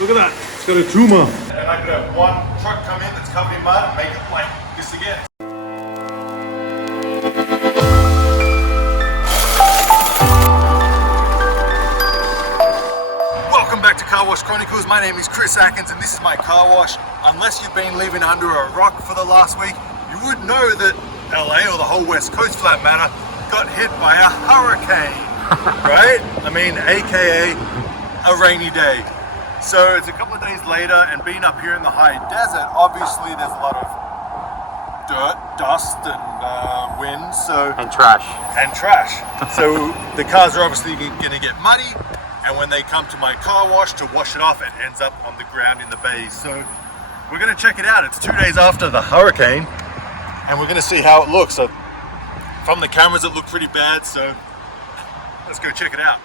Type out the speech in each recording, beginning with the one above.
Look at that, it's got a tumor. And I could have one truck come in that's covered in mud and make it like this again. Welcome back to Car Wash Chronicles. My name is Chris Atkins and this is my car wash. Unless you've been living under a rock for the last week, you would know that LA, or the whole West Coast for that matter, got hit by a hurricane, right? I mean, AKA a rainy day. So it's a couple of days later, and being up here in the high desert, obviously there's a lot of dirt, dust, and wind, and trash. So the cars are obviously going to get muddy, and when they come to my car wash to wash it off, it ends up on the ground in the bays. So we're going to check it out. It's 2 days after the hurricane, and we're going to see how it looks. So from the cameras, it looked pretty bad. So let's go check it out.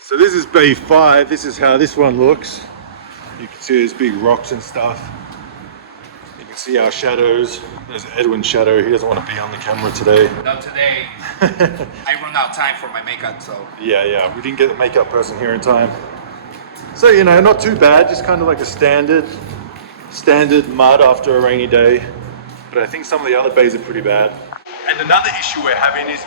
So this is Bay 5, this is how this one looks. You can see there's big rocks and stuff. You can see our shadows. There's Edwin's shadow, he doesn't want to be on the camera today. Not today. I run out of time for my makeup, so. Yeah, we didn't get the makeup person here in time. So, you know, not too bad, just kind of like a standard mud after a rainy day. But I think some of the other bays are pretty bad. And another issue we're having is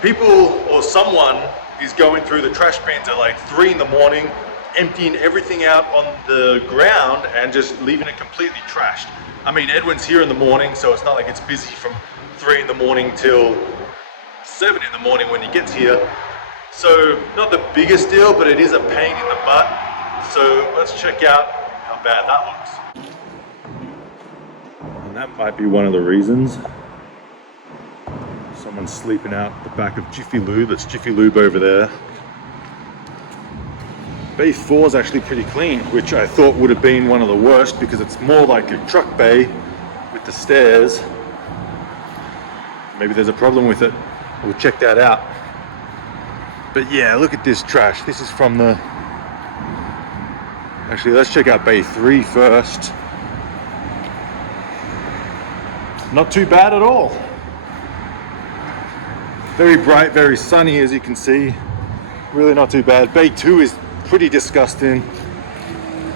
people or someone is going through the trash bins at like 3 in the morning, emptying everything out on the ground and just leaving it completely trashed. I mean, Edwin's here in the morning, so it's not like it's busy from 3 in the morning till 7 in the morning when he gets here. So not the biggest deal, but it is a pain in the butt. So let's check out how bad that looks. And that might be one of the reasons. Someone's sleeping out the back of Jiffy Lube. That's Jiffy Lube over there. Bay 4 is actually pretty clean, which I thought would have been one of the worst because it's more like a truck bay with the stairs. Maybe there's a problem with it. We'll check that out. But yeah, look at this trash. This is from the... Actually, let's check out Bay 3 first. Not too bad at all. Very bright, very sunny, as you can see. Really not too bad. Bay 2 is pretty disgusting.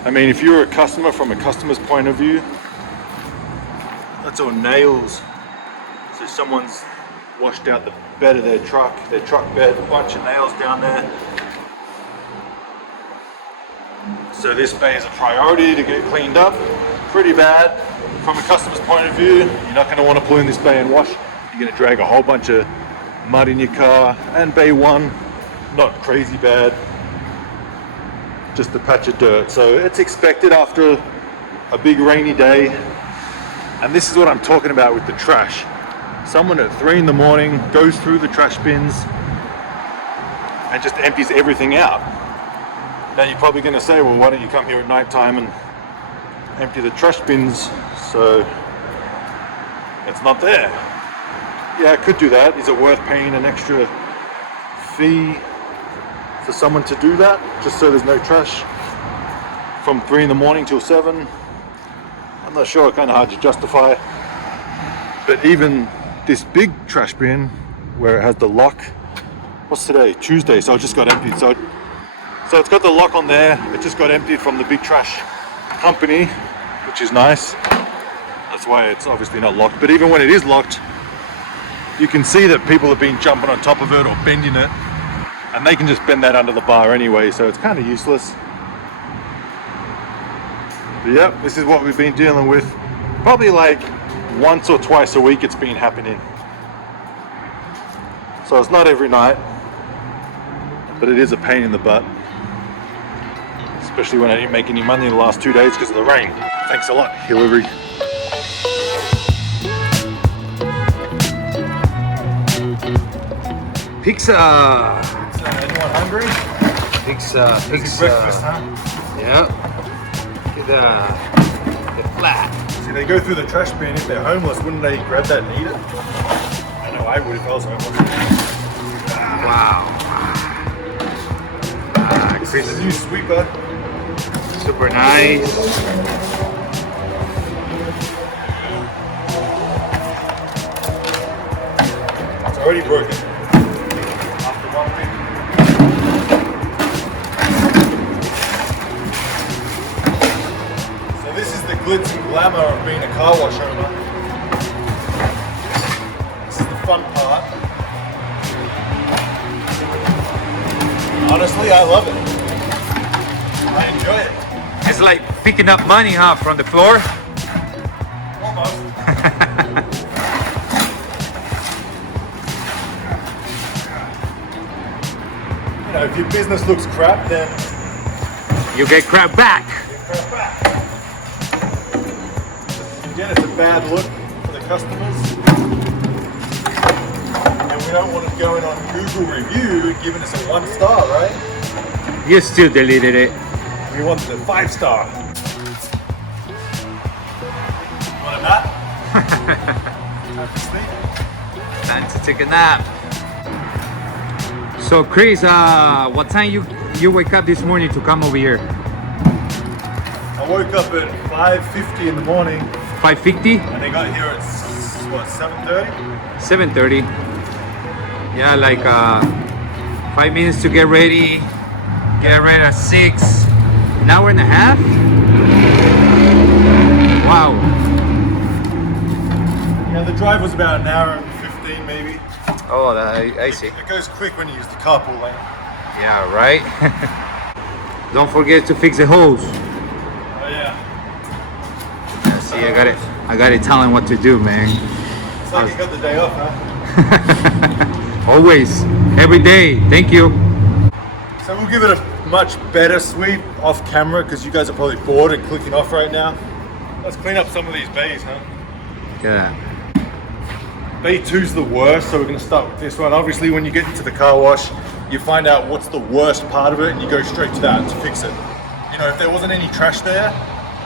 I mean, if you're a customer, from a customer's point of view, that's all nails. So someone's washed out the bed of their truck bed, a bunch of nails down there. So this bay is a priority to get cleaned up. Pretty bad. From a customer's point of view, you're not going to want to pull in this bay and wash. You're going to drag a whole bunch of mud in your car. And Bay 1, not crazy bad, just a patch of dirt. So it's expected after a big rainy day. And this is what I'm talking about with the trash. Someone at 3 in the morning goes through the trash bins and just empties everything out. Now you're probably going to say, well, why don't you come here at night time and empty the trash bins so it's not there? Yeah, I could do that. Is it worth paying an extra fee for someone to do that, just so there's no trash from 3 in the morning till 7? I'm not sure, kind of hard to justify. But even this big trash bin, where it has the lock, what's today? Tuesday, so it just got emptied. So it's got the lock on there. It just got emptied from the big trash company, which is nice. That's why it's obviously not locked. But even when it is locked, you can see that people have been jumping on top of it or bending it, and they can just bend that under the bar anyway, so it's kind of useless. But yep, this is what we've been dealing with. Probably like once or twice a week it's been happening. So it's not every night, but it is a pain in the butt. Especially when I didn't make any money in the last 2 days because of the rain. Thanks a lot, Hilary. Pizza! Anyone hungry? Pizza. Breakfast, huh? Yeah. Get the flat. See, they go through the trash bin. If they're homeless, wouldn't they grab that and eat it? I know I would if I was homeless. Wow. This is a new sweeper. Super nice. It's already broken. After one week. glitz and glamour of being a car wash owner. This is the fun part. Honestly, I love it. I enjoy it. It's like picking up money, huh, from the floor? Almost. You know, if your business looks crap, then You get crap back. you crap back. Again, it's a bad look for the customers. And we don't want it going on Google review giving us a 1 star, right? You still deleted it. We want the 5 star. Want a nap? Have to sleep? Time to take a nap. So Chris, what time you wake up this morning to come over here? I woke up at 5:50 in the morning 5:50? and they got here at what, 7:30? 7:30. Yeah, like 5 minutes to get ready. Get ready at 6. An hour and a half? Wow. Yeah, the drive was about an hour and 15 maybe. Oh, I see. It goes quick when you use the carpool lane. Yeah, right? Don't forget to fix the hose. Oh yeah. See, I got it telling what to do, man. It's like you got the day off, huh? Always, every day. Thank you. So we'll give it a much better sweep off camera because you guys are probably bored and clicking off right now. Let's clean up some of these bays, huh? Yeah. Bay 2's the worst, so we're going to start with this one. Obviously, when you get into the car wash, you find out what's the worst part of it and you go straight to that to fix it. You know, if there wasn't any trash there,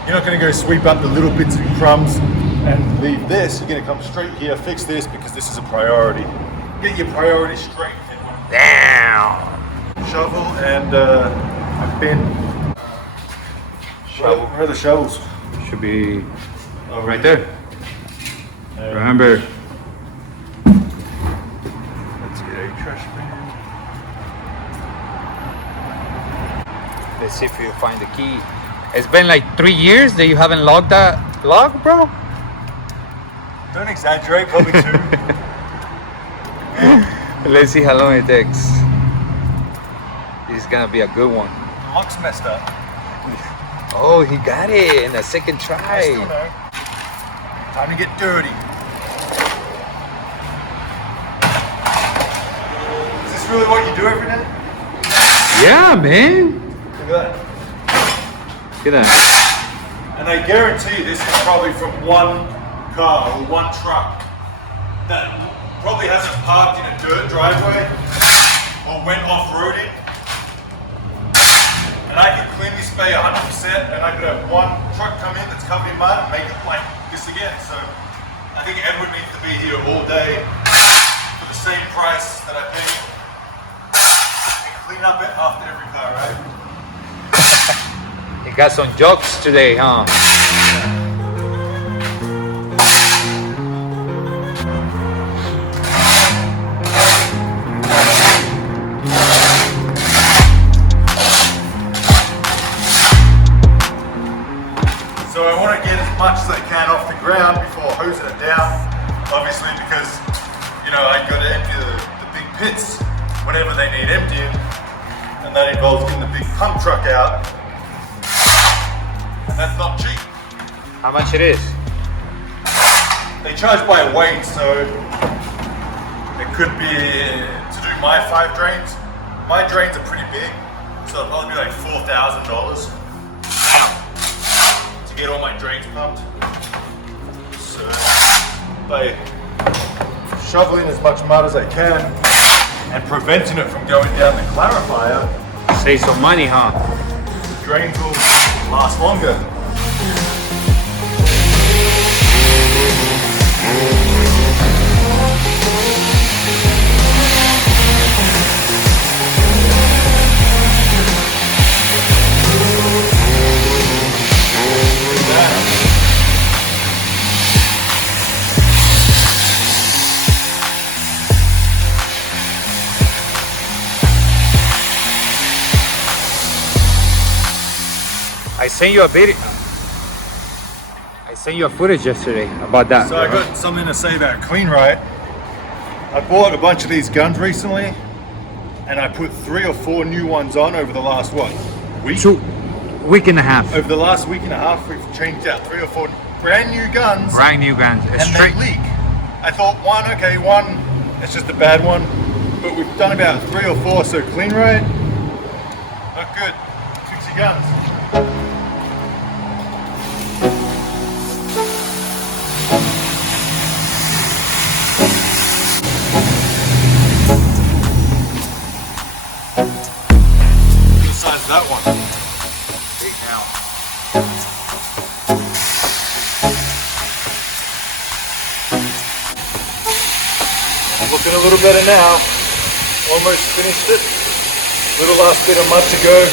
you're not going to go sweep up the little bits and crumbs and leave this. You're going to come straight here, fix this because this is a priority. Get your priorities straight. Damn. Shovel and a bin. Shovel. Where are the shovels? Should be right there. Remember. Let's get a trash bin. Let's see if you find the key. It's been like 3 years that you haven't logged that log, bro. Don't exaggerate, probably 2. Let's see how long it takes. This is gonna be a good one. The lock's messed up. Oh, he got it in the second I try. still know. Time to get dirty. Is this really what you do every day? Yeah, man. Look at that. Look at that. And I guarantee this is probably from one car or one truck that probably hasn't parked in a dirt driveway or went off-roading. And I could clean this bay 100% and I could have one truck come in that's covered in mud and make it like this again. So I think Edward needs to be here all day for the same price that I pay and clean up it after every car, right? He got some jokes today, huh? So I want to get as much as I can off the ground before hosing it down, obviously because, you know, I got to empty the big pits whenever they need emptying, and that involves getting the big pump truck out, and that's not cheap. How much it is? They charge by weight, so it could be, to do my 5 drains, my drains are pretty big, so it'll probably be like $4,000. Get all my drains pumped. So by shoveling as much mud as I can and preventing it from going down the clarifier, Save some money, huh? the drains will last longer. I sent you a video. I sent you a footage yesterday about that. So I got something to say about Clean Right. I bought a bunch of these guns recently, and I put 3 or 4 new ones on over the last Week and a half. Over the last week and a half, we've changed out 3 or 4 brand new guns. Brand new guns. And Straight. they leak. I thought one, it's just a bad one. But we've done about 3 or 4, so Clean Right, not good. Fix your guns. Good size that one. Big now. Looking a little better now. Almost finished it. Little last bit of mud to go.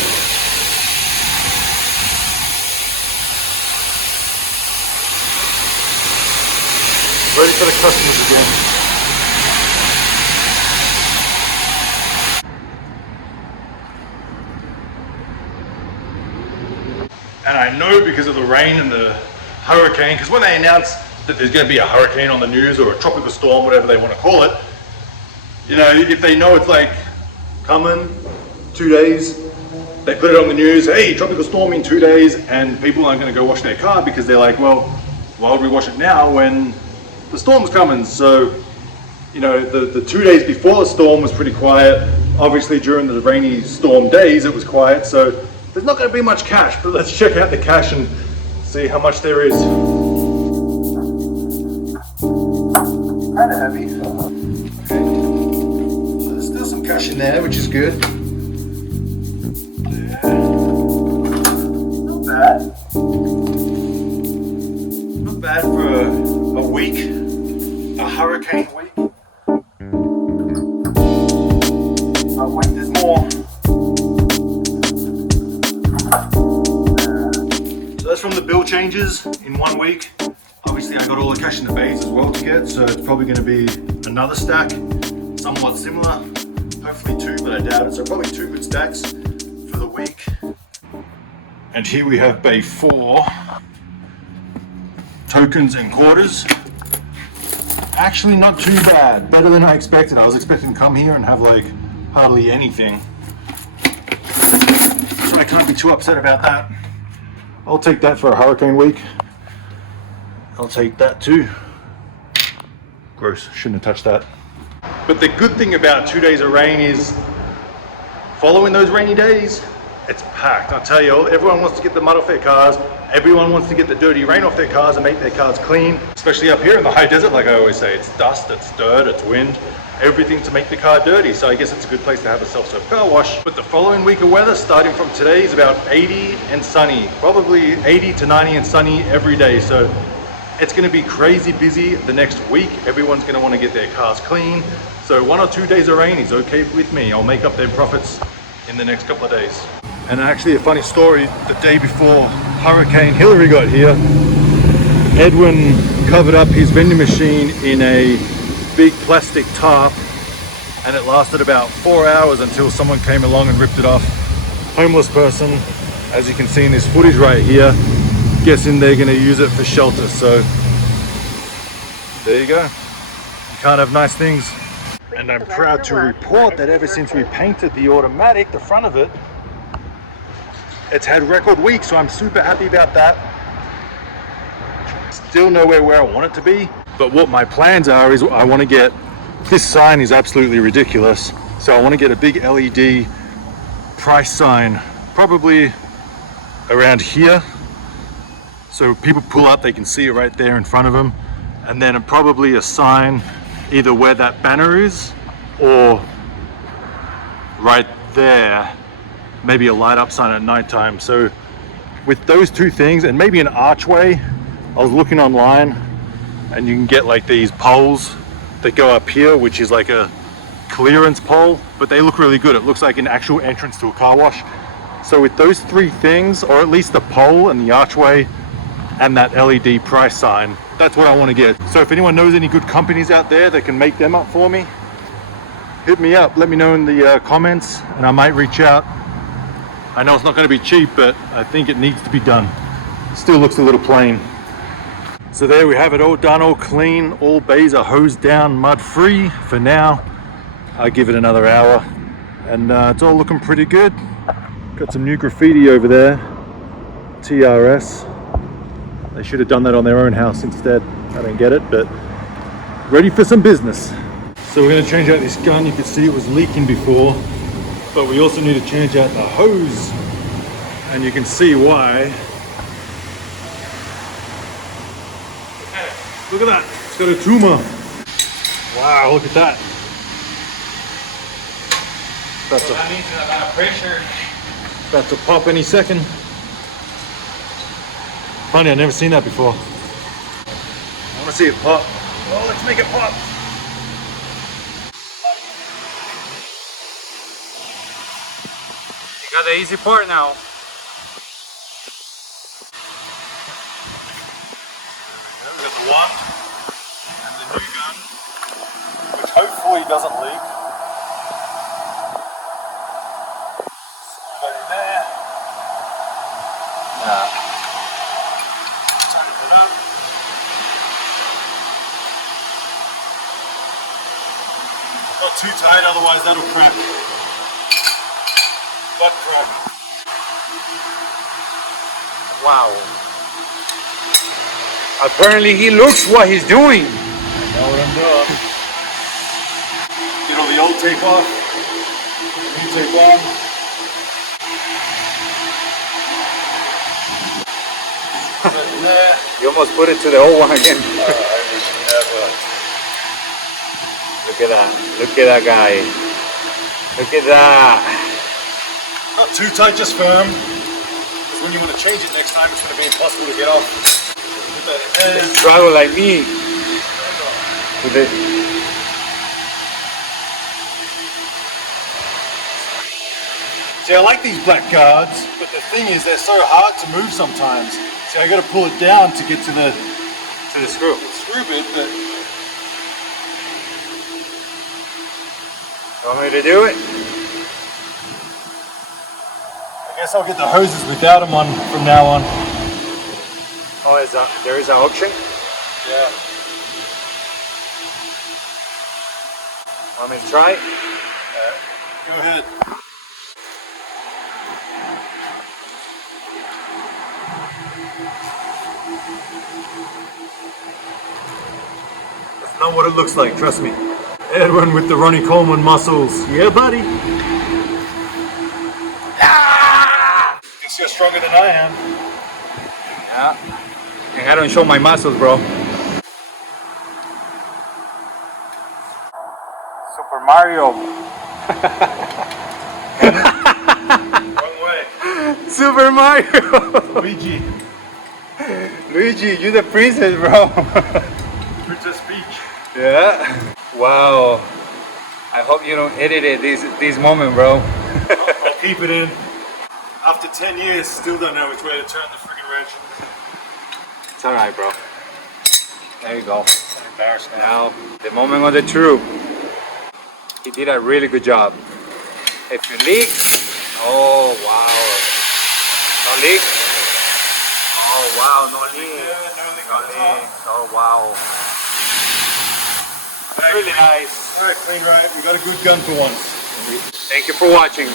Ready for the customers again. And I know because of the rain and the hurricane, because when they announce that there's going to be a hurricane on the news or a tropical storm, whatever they want to call it, you know, if they know it's like coming 2 days, they put it on the news, hey, tropical storm in 2 days, and people aren't going to go wash their car because they're like, well, why would we wash it now when the storm's coming? So, you know, the 2 days before the storm was pretty quiet. Obviously during the rainy storm days it was quiet, so there's not going to be much cash, but let's check out the cash and see how much there is. Kind of heavy. Okay. So there's still some cash in there, which is good. Yeah. Not bad. Not bad for a week, a hurricane week. Oh wait, there's more. So that's from the bill changes in 1 week. Obviously I got all the cash in the bays as well to get, so it's probably going to be another stack, somewhat similar. Hopefully 2, but I doubt it. So probably 2 good stacks for the week. And here we have bay 4, tokens and quarters. Actually not too bad, better than I expected. I was expecting to come here and have like hardly anything. So I can't be too upset about that. I'll take that for a hurricane week. I'll take that too. Gross, shouldn't have touched that. But the good thing about 2 days of rain is, following those rainy days, it's packed. I'll tell you, everyone wants to get the mud off their cars. Everyone wants to get the dirty rain off their cars and make their cars clean. Especially up here in the high desert, like I always say, it's dust, it's dirt, it's wind, everything to make the car dirty. So I guess it's a good place to have a self-serve car wash. But the following week of weather, starting from today, is about 80 and sunny. Probably 80 to 90 and sunny every day. So it's going to be crazy busy the next week. Everyone's going to want to get their cars clean. So 1 or 2 days of rain is okay with me. I'll make up their profits in the next couple of days. And actually a funny story, the day before Hurricane Hilary got here, Edwin covered up his vending machine in a big plastic tarp, and it lasted about 4 hours until someone came along and ripped it off. Homeless person, as you can see in this footage right here, guessing they're going to use it for shelter. So there you go, you can't have nice things. And I'm proud to report that ever since we painted the automatic, the front of it, it's had record weeks, so I'm super happy about that. Still nowhere where I want it to be, but what my plans are is I want to get, this sign is absolutely ridiculous, so I want to get a big LED price sign, probably around here, so people pull up, they can see it right there in front of them, and then probably a sign either where that banner is or right there, maybe a light up sign at nighttime. So with those two things, and maybe an archway, I was looking online and you can get like these poles that go up here, which is like a clearance pole, but they look really good. It looks like an actual entrance to a car wash. So with those 3 things, or at least the pole and the archway and that LED price sign, that's what I want to get. So if anyone knows any good companies out there that can make them up for me, hit me up, let me know in the comments, and I might reach out. I know it's not going to be cheap, but I think it needs to be done. Still looks a little plain. So there we have it, all done, all clean. All bays are hosed down, mud free for now. I'll give it another hour and it's all looking pretty good. Got some new graffiti over there, TRS. They should have done that on their own house instead. I don't get it, but ready for some business. So we're going to change out this gun. You can see it was leaking before, but we also need to change out the hose, and you can see why. Look at that, it's got a tumor. Wow, look at that. That means a lot of pressure. About to pop any second. Funny, I've never seen that before. I want to see it pop. Oh, let's make it pop. You got the easy part now. We got the one and the new gun, which hopefully doesn't leak. Screw that in there. Tighten it up. Not too tight, otherwise that'll crack. Butt crack. Wow. Apparently he looks what he's doing. I know what I'm doing. Get all the old tape off. New tape on. Put it in there. You almost put it to the old one again. Look at that. Look at that guy. Look at that. Not too tight, just firm. Because when you want to change it next time, it's going to be impossible to get off. Put that in there. Travel like me. With it. See, I like these black guards, but the thing is, they're so hard to move sometimes. See, I got to pull it down to get to the screw. bit. But Want me to do it? I guess I'll get the hoses without them on from now on. Oh, there is an option? Yeah. Want me to try? Go ahead. That's not what it looks like, trust me. Edwin with the Ronnie Coleman muscles. Yeah, buddy. Ah! Guess you're stronger than I am. Yeah. And I don't show my muscles, bro. Super Mario. Wrong way. Super Mario. Luigi. Luigi, you're the princess, bro. Princess Peach. Yeah. Wow. I hope you don't edit it this moment, bro. I'll keep it in. After 10 years, still don't know which way to turn the freaking wrench. It's alright, bro. There you go. I'm embarrassed Now, the moment of the truth. He did a really good job. If you leak, oh wow. No leak? Oh wow, no leak. Yeah, no leak No on the top. leak. Oh wow. Really nice. Alright, clean right. We got a good gun for once. Thank you for watching.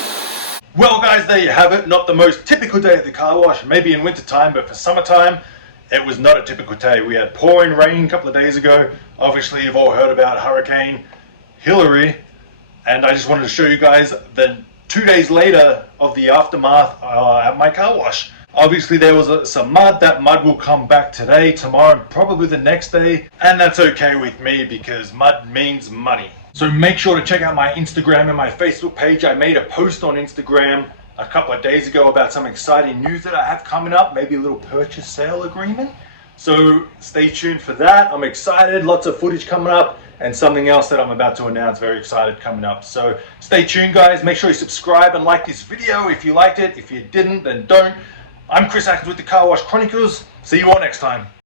Well guys, there you have it. Not the most typical day at the car wash, maybe in winter time, but for summertime, it was not a typical day. We had pouring rain a couple of days ago. Obviously, you've all heard about Hurricane Hilary, and I just wanted to show you guys the 2 days later of the aftermath at my car wash. Obviously, there was some mud. That mud will come back today, tomorrow, and probably the next day, and that's okay with me because mud means money. So make sure to check out my Instagram and my Facebook page. I made a post on Instagram a couple of days ago about some exciting news that I have coming up, maybe a little purchase sale agreement. So stay tuned for that. I'm excited, lots of footage coming up, and something else that I'm about to announce, very excited, coming up. So stay tuned guys, make sure you subscribe and like this video if you liked it. If you didn't, then don't. I'm Chris Atkins with the Car Wash Chronicles. See you all next time.